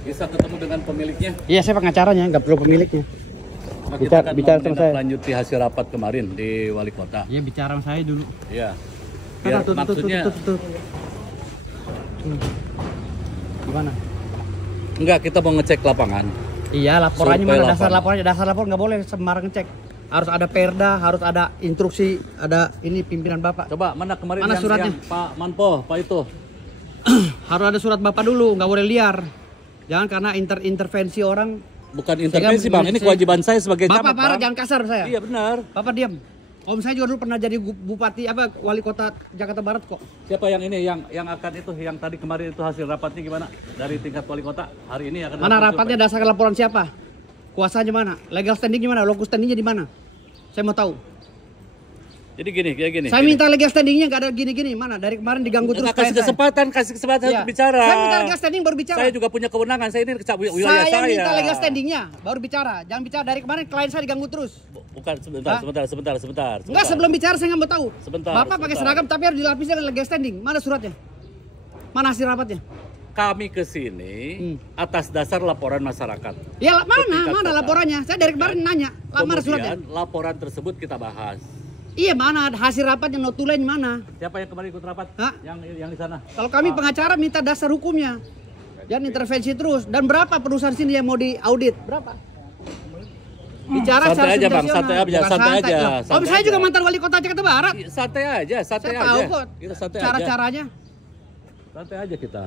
Bisa ketemu dengan pemiliknya? Iya, saya pengacaranya, nggak perlu pemiliknya. Nah, kita kan bicara mau sama saya. lanjuti hasil rapat kemarin di wali kota. Iya, bicara sama saya dulu. Iya. Biar maksudnya gimana? enggak, kita mau ngecek lapangan. Iya, laporannya Survei mana? Dasar lapangan. laporannya, dasar lapor nggak boleh sembarang ngecek. Harus ada perda, harus ada instruksi, ada ini pimpinan bapak. Coba mana kemarin Mana suratnya? yang Pak Manpo, Pak itu. Harus ada surat bapak dulu, nggak boleh liar. Jangan karena intervensi orang. Bukan intervensi Bang, ini kewajiban saya sebagai Bapak camat. parah, Bang. jangan kasar saya. Iya benar. Bapak diam. Om saya juga dulu pernah jadi bupati wali kota Jakarta Barat kok. Siapa yang ini yang akan itu yang tadi kemarin itu hasil rapatnya gimana? Dari tingkat wali kota hari ini akan Mana dilakukan rapatnya, dasar laporan siapa? Kuasanya mana? Legal standingnya mana? Locus standingnya di mana? Saya mau tahu. Jadi gini, kayak gini. Saya minta legal standingnya, nggak ada gini-gini. Mana? Dari kemarin diganggu terus. kasih kesempatan Iya. untuk bicara. Saya minta legal standing baru bicara. Saya juga punya kewenangan. Saya ini wilayah Saya saya. minta legal standingnya baru bicara. Jangan bicara dari kemarin klien saya diganggu terus. Bukan sebentar. Enggak, sebelum bicara saya nggak mau tahu. Sebentar, Bapak pakai seragam tapi harus dilapisi dengan legal standing. Mana suratnya? Mana hasil rapatnya? Kami ke sini atas dasar laporan masyarakat. Ya mana kota. laporannya? Saya dari kemarin nanya. Mana suratnya? Kemudian laporan tersebut kita bahas. Iya, mana hasil rapatnya, notulen mana? Siapa yang kemarin ikut rapat? Hah? Yang di sana. Kalau kami pengacara minta dasar hukumnya. Jangan intervensi terus. Dan berapa perusahaan sini yang mau diaudit? Berapa? Bicara Santai aja, Bang. situasional. Santai aja, Bukan santai aja, Loh, santai saya juga aja. mantan wali kota Jakarta Barat. Santai aja. Saya tahu kok Kita santai aja. cara-caranya. Santai aja kita.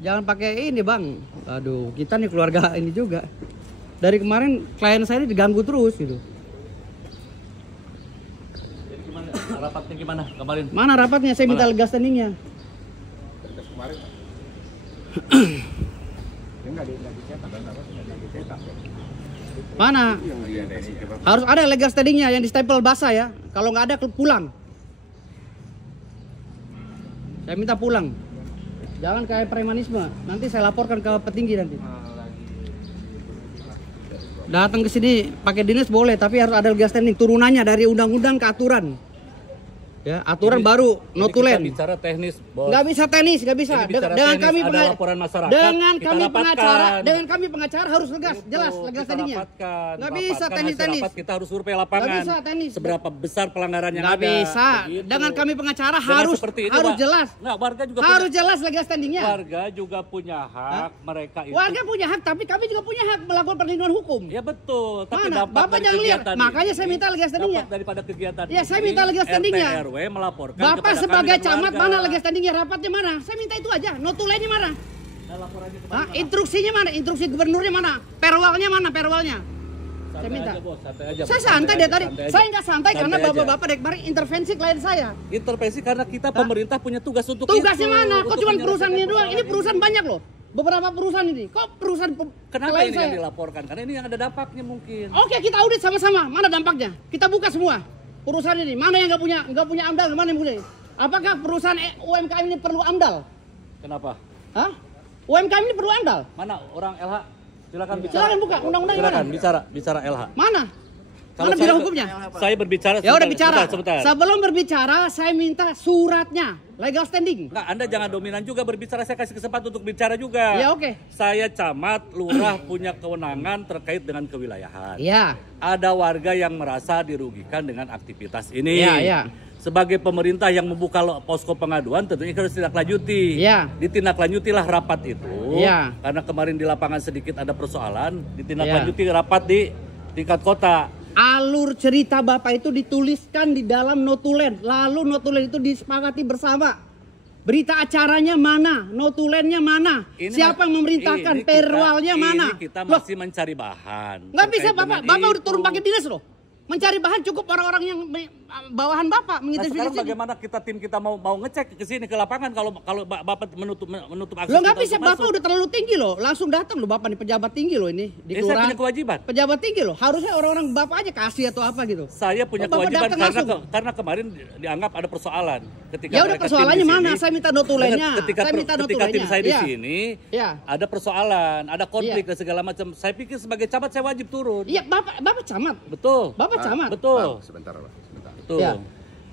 Jangan pakai ini, Bang. Aduh, kita nih keluarga ini juga. Dari kemarin klien saya ini diganggu terus gitu. Jadi gimana? Rapatnya gimana kemarin? Mana rapatnya? Saya minta legal standingnya. Mana? Harus ada legal standingnya yang di stempel basah ya. Kalau nggak ada pulang. Saya minta pulang. Jangan kayak premanisme. Nanti saya laporkan ke petinggi nanti. Datang ke sini pakai dinas boleh, tapi harus ada legal standing. Turunannya dari undang-undang ke aturan. Ya, aturan baru notulen. Kita bicara teknis, Bos. Nggak bisa tenis, nggak bisa. Ini bicara Dengan teknis, kami ada laporan masyarakat, dengan kita kami rapatkan. dengan kami pengacara harus jelas legal standingnya. Nggak bisa tenis. Kita harus survei lapangan. Nggak bisa tenis. Seberapa besar pelanggaran yang Nggak ada. bisa. Begitu. Dengan kami pengacara Jangan harus seperti itu, Pak. jelas. Nggak, warga juga Harus jelas legal standingnya. Warga juga punya hak. Mereka itu. Warga punya hak, tapi kami juga punya hak melakukan perlindungan hukum. Ya betul. Tapi Mana? dampak Bapak dari jangan lihat. kegiatan Makanya ini, saya minta legal standingnya. dampak daripada kegiatan Ya, saya ini, minta legal standingnya. RT RW melaporkan Bapak kepada sebagai kami dan camat warga. mana legal standingnya, rapatnya mana? Saya minta itu aja. Notulennya mana? Nah, laporannya kemana, Hah? Pak? Instruksinya mana? Instruksi gubernurnya mana? Perwalnya mana? Perwalnya? Santai Saya minta. aja, Bos. Santai aja, Saya Bos. santai dari tadi. Santai aja. Saya nggak santai karena Santai aja. bapak-bapak dari kemarin intervensi klien saya. Intervensi karena kita pemerintah punya tugas untuk Tugasnya itu, mana? Kok untuk cuma perusahaan ini menyelesaikan doang? Ini perusahaan banyak loh. Beberapa perusahaan ini. Kok perusahaan Kenapa klien ini saya? yang dilaporkan? Karena ini yang ada dampaknya mungkin. Oke, kita audit sama-sama. Mana dampaknya? Kita buka semua. Perusahaan ini mana yang nggak punya AMDAL, mana yang punya? Apakah perusahaan UMKM ini perlu AMDAL? Kenapa? Hah? UMKM ini perlu AMDAL? Mana orang LH? Silakan bicara. Silakan buka undang-undang Silakan mana? bicara LH. Mana? Kalau Mana saya- biro hukumnya? Saya berbicara. Ya udah bicara. Sebentar. Sebelum berbicara, saya minta suratnya, legal standing. Enggak, Anda jangan dominan juga berbicara. Saya kasih kesempatan untuk bicara juga. Ya oke. Saya camat, lurah punya kewenangan terkait dengan kewilayahan. Ya. Ada warga yang merasa dirugikan dengan aktivitas ini. Ya, ya. Sebagai pemerintah yang membuka posko pengaduan tentunya harus ditindaklanjuti. Ya. Ditindaklanjutilah rapat itu. Ya. Karena kemarin di lapangan sedikit ada persoalan, ditindaklanjuti rapat di tingkat kota. Alur cerita Bapak itu dituliskan di dalam notulen. Lalu notulen itu disepakati bersama. Berita acaranya mana? Notulennya mana? Ini Siapa yang memerintahkan? ini Perwalnya mana? Ini kita Loh, masih mencari bahan. nggak bisa terkait Bapak. dengan Bapak udah itu. turun pakai dinas loh. Mencari bahan cukup orang-orang yang bawahan Bapak Nah, sekarang mengidentifikasi. bagaimana tim kita mau ngecek ke sini ke lapangan kalau Bapak menutup akses Lo nggak kita bisa, untuk Bapak masuk? udah terlalu tinggi loh. Langsung datang loh Bapak nih, pejabat tinggi loh ini di Saya kelurahan. punya kewajiban. Pejabat tinggi loh. Harusnya orang-orang Bapak aja kasih atau apa gitu. Saya punya Bapak kewajiban datang langsung. karena kemarin dianggap ada persoalan ketika Ya udah, mereka persoalannya tim di mana? sini. Saya minta notulennya. Ketika Saya minta ketika tim notulennya. saya di Iya. sini Iya. ada persoalan, ada konflik Iya. dan segala macam. Saya pikir sebagai camat saya wajib turun. Iya, Bapak camat. Betul. Bapak camat. Betul. Sebentar, Pak. Sebentar. Betul. Ya.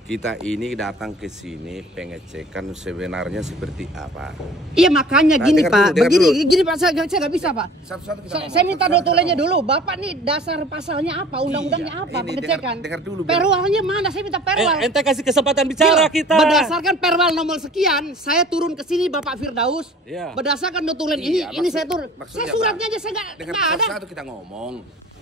kita ini datang ke sini pengecekan sebenarnya seperti apa. Iya makanya Nah, gini dengar Pak, dulu. begini Pak, saya nggak bisa Pak. Satu-satu kita ngomong. Saya minta notulennya dulu. Bapak nih dasar pasalnya apa, undang-undangnya apa, ini pengecekan. dengar dulu, biar- Perwalnya mana? Saya minta perwal. Ente kasih kesempatan bicara Gila, kita. Berdasarkan perwal nomor sekian, saya turun ke sini Bapak Firdaus. Iya. Berdasarkan notulen Iya, ini saya turun. maksudnya, Saya suratnya Pak, aja saya dengar nggak ada. satu-satu kita ngomong.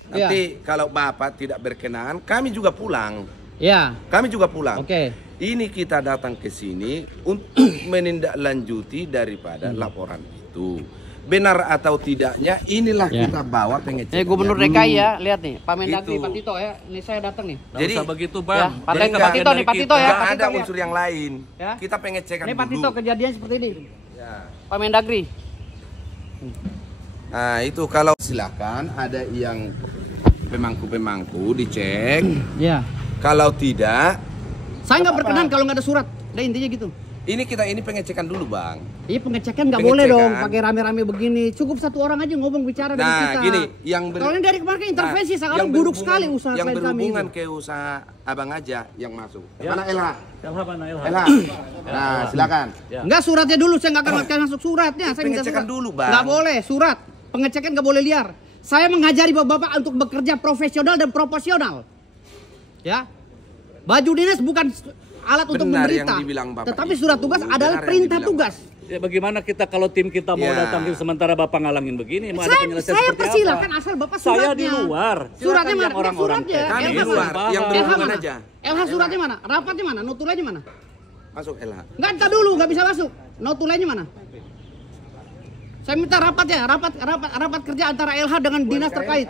Iya. Nanti kalau Bapak tidak berkenan, kami juga pulang. Ya, Kami juga pulang. oke. Ini kita datang ke sini untuk menindaklanjuti daripada laporan itu. Benar atau tidaknya, inilah Ya. kita bawa pengecekan. Gubernur DKI ya, lihat nih, Pak Mendagri, Itu. Pak Tito ya. Ini saya datang nih. Nggak Jadi- usah begitu Ya, Bang. Pak Jadi Tito, bagian nih, dari Pak Tito kita. ya. Nggak Pak ada Tito, unsur yang lain. Ya. Kita pengecekan Ini Pak dulu. Tito kejadian seperti ini. Ya. Pak Mendagri. Nah itu kalau silakan ada yang pemangku dicek. Ya. Kalau tidak, Saya nggak berkenan kalau nggak ada surat. Udah intinya gitu. ini kita ini pengecekan dulu bang. Iya pengecekan nggak boleh Pengecekan. dong pakai rame-rame begini. Cukup satu orang aja ngomong bicara dari Nah kita. gini, yang Kalau ini dari kemarin kan intervensi, Nah, sekarang yang buruk berhubungan- sekali usaha yang klien kami. berhubungan Itu. ke usaha abang aja yang masuk. Ya. Mana Elha? Elha mana Elha? Elha. Nah silakan. Ya. Enggak suratnya dulu, saya nggak akan masuk suratnya. Saya minta Pengecekan surat. dulu, Bang. Nggak boleh surat. Pengecekan nggak boleh liar. Saya mengajari bapak-bapak untuk bekerja profesional dan proporsional. Ya. Baju dinas bukan alat untuk Benar memberita. yang dibilang Bapak Tetapi itu. surat tugas Benar adalah yang perintah dibilang tugas. Ya bagaimana kita kalau tim kita mau Ya. datang sementara Bapak ngalangin begini, mau ada Saya penyelesaian seperti persilahkan apa? asal bapak Saya suratnya. di luar. Suratnya Silakan mana? yang orang-orang Suratnya. teknis. Kami di LH luar, mana? yang LH berhubungan mana? aja. LH suratnya mana? Rapatnya mana? Notulennya mana? Masuk Elha. Enggak, entar dulu, nggak bisa masuk. Notulennya mana? Saya minta rapatnya, rapat kerja antara LH dengan dinas terkait.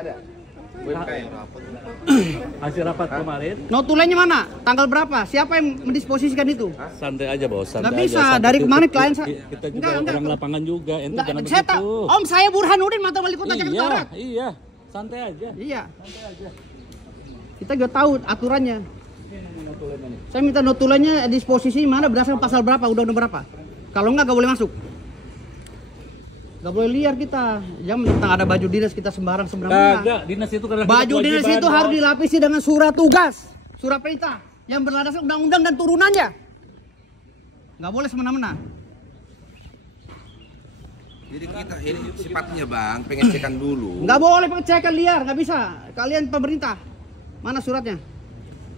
Hasil rapat kemarin, Notulennya mana? Tanggal berapa? Siapa yang mendisposisikan itu? santai aja bos. Santai Nggak aja. bisa, Santai dari cukup. kemarin klien saya. Kita juga Enggak. orang lapangan juga, ente Enggak, jangan saya begitu. Om saya Burhanuddin, mantan wali kota Jakarta Iya, Barat. iya, santai aja. Iya. Kita juga tahu aturannya. Saya minta notulennya disposisi mana berdasarkan pasal berapa, undang-undang berapa. Kalau enggak boleh masuk. Gak boleh liar kita. Jangan tentang ada baju dinas kita sembarang. Kagak, dinas itu karena Baju dinas itu harus dilapisi dengan surat tugas, surat perintah yang berlandaskan undang-undang dan turunannya. Nggak boleh semena-mena. Jadi kita ini sifatnya bang pengecekan dulu. Nggak boleh pengecekan liar, nggak bisa. Kalian pemerintah, mana suratnya?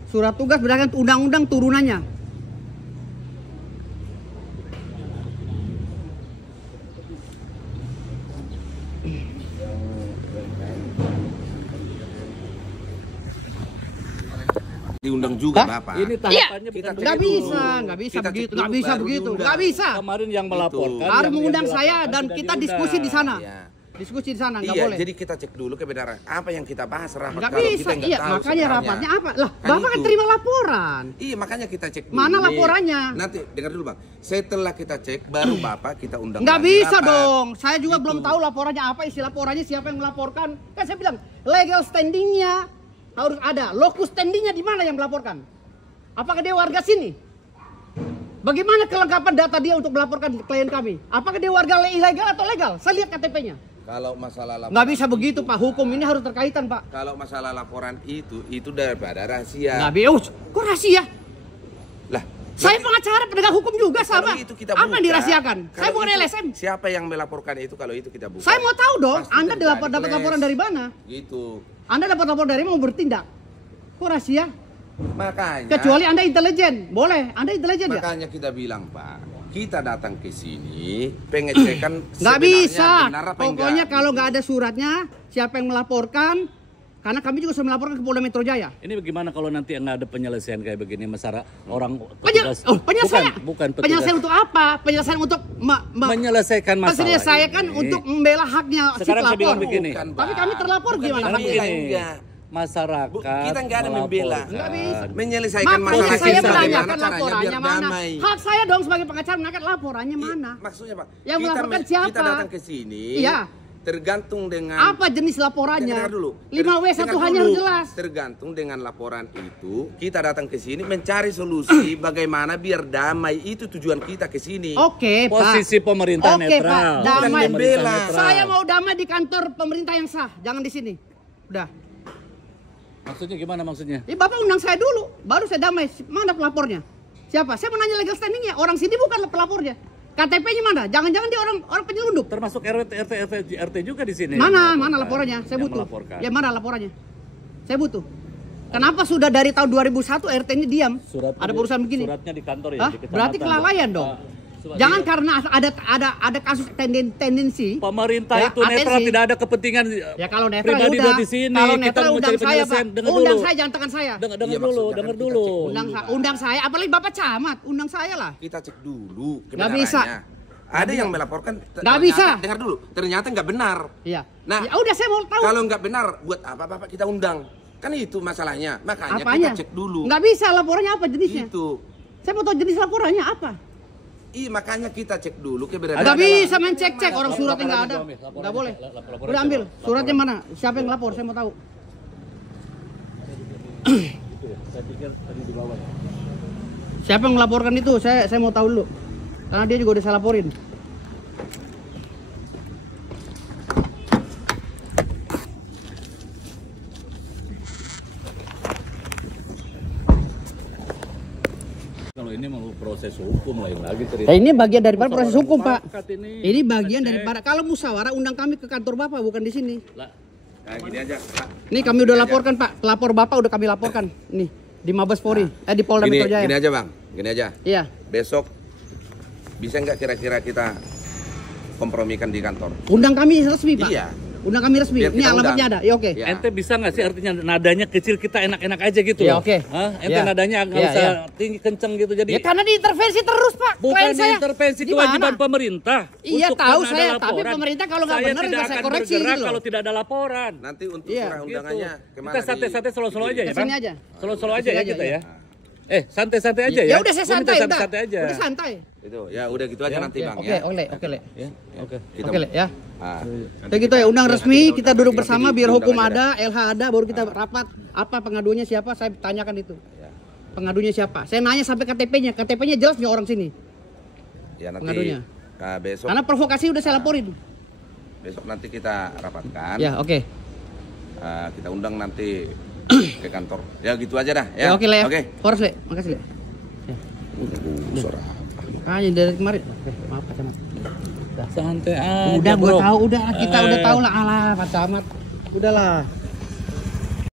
Surat tugas berdasarkan undang-undang turunannya. Diundang juga Hah? bapak. Ini tahapannya Kita bukan cek Nggak begitu. bisa, nggak bisa Kita begitu, cek nggak dulu, bisa baru begitu, diundang. nggak bisa. Kemarin yang melaporkan. Harus yang mengundang dilaporkan saya dan tidak kita diundang. diskusi di sana. Iya. Diskusi di sana, nggak Iya, boleh. jadi kita cek dulu kebenaran apa yang kita bahas rapat. Nggak kalau bisa, kita nggak iya tahu makanya sebenarnya. rapatnya apa? Lah, Kan Bapak kan itu. terima laporan. Iya makanya kita cek dulu. Mana nih. laporannya? Nanti dengar dulu bang. Setelah kita cek baru bapak kita undang. Nggak lagi bisa rapat. dong. Saya juga Gitu. belum tahu laporannya apa, isi laporannya siapa yang melaporkan. Kan saya bilang legal standingnya harus ada. Locus standingnya di mana yang melaporkan? Apakah dia warga sini? Bagaimana kelengkapan data dia untuk melaporkan klien kami? Apakah dia warga ilegal atau legal? Saya lihat KTP-nya. Kalau masalah laporan. Nggak bisa begitu Pak. Hukum ini harus terkaitan Pak. Kalau masalah laporan itu daripada rahasia. Nggak bisa. Kok rahasia? Lah. Saya pengacara penegak hukum juga kalau sama. itu kita Apa yang buka, dirahasiakan? Saya kalau bukan itu, LSM. Siapa yang melaporkan itu kalau itu kita buka? Saya mau tahu dong. Pasti Anda terjadi dapat clash. laporan dari mana? Gitu. Anda dapat laporan dari mana mau bertindak? Kok rahasia? Makanya. Kecuali Anda intelijen. Boleh. Anda intelijen ya? Makanya kita bilang Pak, kita datang ke sini pengecekan Nggak sebenarnya bisa. benar apa Pokoknya enggak. kalau nggak ada suratnya, siapa yang melaporkan? Karena kami juga sudah melaporkan ke Polda Metro Jaya. Ini bagaimana kalau nanti nggak ada penyelesaian kayak begini, masyarakat orang Penyelesaian. bukan petugas. Penyelesaian untuk apa? Penyelesaian untuk Menyelesaikan masalah menyelesaikan ini. untuk membela haknya si Sekarang saya pelapor. bilang begini. Bukan, Tapi Bang. kami terlapor Bukan gimana? Sekarang membela, begini, enggak. masyarakat Kita nggak ada membela. melaporkan. Nggak bisa. Menyelesaikan Makanya masalah saya kita menanyakan bagaimana caranya laporannya biar mana. damai. Hak saya dong sebagai pengacara menanyakan laporannya Iya, mana. Maksudnya Pak, Yang melaporkan siapa? Kita datang ke sini. Iya. Tergantung dengan Apa jenis laporannya? Dengar dulu. 5W1 Dengar hanya dulu. harus jelas. Tergantung dengan laporan itu, kita datang ke sini mencari solusi bagaimana biar damai. Itu tujuan kita ke sini. Oke, Pak. Posisi pemerintah Oke, netral. Pak. Bukan Damai. membela. Saya mau damai di kantor pemerintah yang sah, jangan di sini. Udah. Maksudnya gimana maksudnya? Bapak undang saya dulu, baru saya damai. Mana pelapornya? Siapa? Saya mau nanya legal standingnya. Orang sini bukan pelapornya. KTP-nya mana? Jangan-jangan dia orang penyelundup. Termasuk RT juga di sini. Mana laporannya? Saya butuh. Melaporkan. Ya mana laporannya? Saya butuh. Kenapa sudah dari tahun 2001 RT ini diam? Ada urusan begini. Suratnya di kantor ya. Hah? Di kecamatan, Berarti kelalaian dong. Jangan karena ada kasus tendensi. Pemerintah ya, itu netral, tidak ada kepentingan ya kalau netral pribadi ya udah. di sini. Kalau Kita netral mau undang cari saya, Pak. penyelesaian. Dengar Undang dulu. saya, jangan tekan saya. Dengar Iya, dulu, maksudnya dengar kan dulu. Undang saya, apalagi Bapak camat, undang saya lah. Kita cek dulu Nggak kebenarannya. bisa. Ada yang melaporkan. Nggak bisa. Dengar dulu. Ternyata nggak benar. Iya. Nah, ya udah saya mau tahu. Kalau nggak benar, buat apa Bapak kita undang? Kan itu masalahnya. Makanya Apanya? kita cek dulu. Nggak bisa laporannya apa jenisnya? Itu. Saya mau tahu jenis laporannya apa. Iya, makanya kita cek dulu kebenaran. Nggak bisa main cek-cek, orang suratnya nggak ada. Laporan Nggak aja, boleh. laporan Udah aja, ambil. laporan. Suratnya mana? Siapa yang lapor? Saya mau tahu. Saya pikir tadi di bawah. Siapa yang melaporkan itu? Saya mau tahu dulu. Karena dia juga udah saya laporin. Kalau ini mau proses hukum lain lagi cerita. Nah, ini bagian daripada proses hukum, Pak. Mufakat Ini bagian daripada kalau musyawarah undang kami ke kantor Bapak bukan di sini. Lah, Nah, gini aja, Pak. Nih kami udah laporkan, Pak. Pelapor Bapak udah kami laporkan. Nih di Mabes Polri, di Polda Gini, Metro Jaya. gini aja, Bang. Gini aja. Iya. Besok bisa nggak kira-kira kita kompromikan di kantor? Undang kami resmi, Pak. Iya. Undang kami resmi. Biar Ini kita alamatnya undang. ada. Ya oke. Ya. ente bisa nggak sih artinya nadanya kecil kita enak-enak aja gitu Ya, loh? oke. Hah? Ente Ya. nadanya nggak Ya, usah ya. tinggi kenceng gitu jadi. Ya karena diintervensi terus, Pak. Bukan Klien saya. intervensi Gimana? kewajiban pemerintah. Iya, untuk tahu karena ada saya, tapi laporan. pemerintah kalau nggak benar, tidak saya akan koreksi bergerak gitu loh. kalau tidak ada laporan. Nanti untuk Iya. surah undangannya kemana? Kita santai-santai solo-solo aja ya, Kesini Bang? aja. Solo-solo aja Kesini ya aja, kita ya. ya. Santai-santai aja ya. Ya udah saya Gua minta santai, udah. santai aja. Udah santai. Itu, ya udah gitu aja nanti, Bang, Oke, ya. oke, Le. Ya, oke. Kita- Oke, Le, ya. Ah. Kayak gitu ya, undang resmi, kita duduk Nanti bersama di- biar diundang hukum aja ada, LH ada, baru kita rapat. Apa pengaduannya siapa, saya tanyakan itu. Ya. Pengadunya siapa? Saya nanya sampai KTP-nya. KTP-nya jelas nih orang sini. Ya nanti Pengadunya. besok Karena provokasi udah saya laporin. besok nanti kita rapatkan. Ya, oke. Kita undang nanti ke kantor. Ya gitu aja dah, Ya, ya. oke, Le. Oke. Horas, Le. Makasih, Le. Suara. Makanya dari kemarin. Oke, maaf, Pak Camat. Santai aja. Udah, gua bro. tahu, udah kita udah tahu lah, alah, Pak Camat. Udahlah.